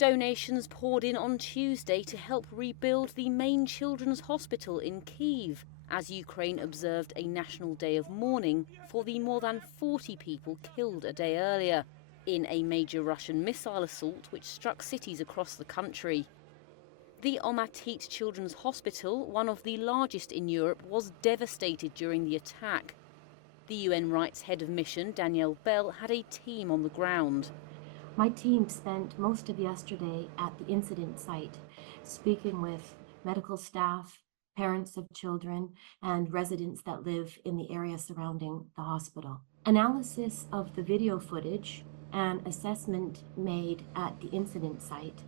Donations poured in on Tuesday to help rebuild the main children's hospital in Kyiv, as Ukraine observed a national day of mourning for the more than 40 people killed a day earlier in a major Russian missile assault which struck cities across the country. The Amaravati Children's Hospital, one of the largest in Europe, was devastated during the attack. The UN Rights Head of Mission, Danielle Bell, had a team on the ground. My team spent most of yesterday at the incident site, speaking with medical staff, parents of children, and residents that live in the area surrounding the hospital. Analysis of the video footage and assessment made at the incident site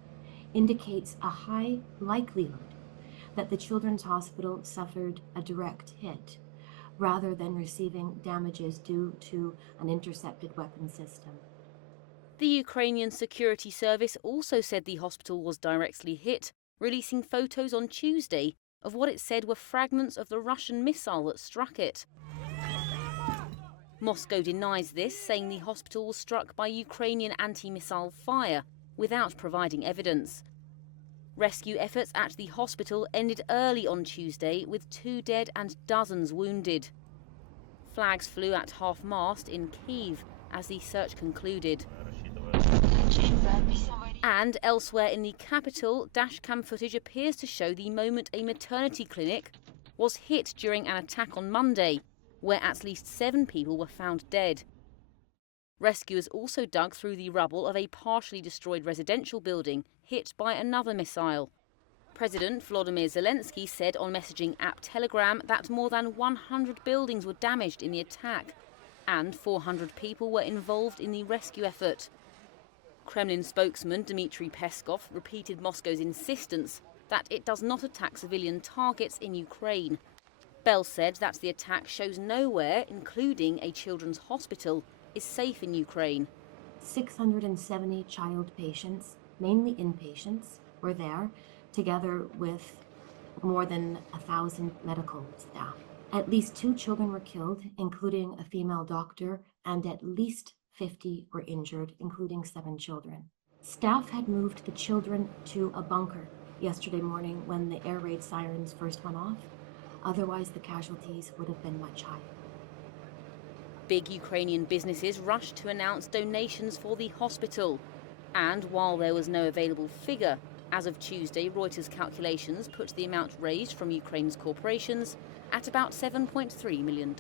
indicates a high likelihood that the children's hospital suffered a direct hit rather than receiving damages due to an intercepted weapon system. The Ukrainian Security Service also said the hospital was directly hit, releasing photos on Tuesday of what it said were fragments of the Russian missile that struck it. Moscow denies this, saying the hospital was struck by Ukrainian anti-missile fire without providing evidence. Rescue efforts at the hospital ended early on Tuesday with 2 dead and dozens wounded. Flags flew at half-mast in Kyiv as the search concluded. And elsewhere in the capital, dashcam footage appears to show the moment a maternity clinic was hit during an attack on Monday, where at least 7 people were found dead. Rescuers also dug through the rubble of a partially destroyed residential building hit by another missile. President Volodymyr Zelensky said on messaging app Telegram that more than 100 buildings were damaged in the attack and 400 people were involved in the rescue effort. Kremlin spokesman Dmitry Peskov repeated Moscow's insistence that it does not attack civilian targets in Ukraine. Bell said that the attack shows nowhere, including a children's hospital, is safe in Ukraine. 670 child patients, mainly inpatients, were there, together with more than 1,000 medical staff. At least 2 children were killed, including a female doctor, and at least 50 were injured, including 7 children. Staff had moved the children to a bunker yesterday morning when the air raid sirens first went off. Otherwise, the casualties would have been much higher. Big Ukrainian businesses rushed to announce donations for the hospital. And while there was no available figure, as of Tuesday, Reuters calculations put the amount raised from Ukraine's corporations at about $7.3 million.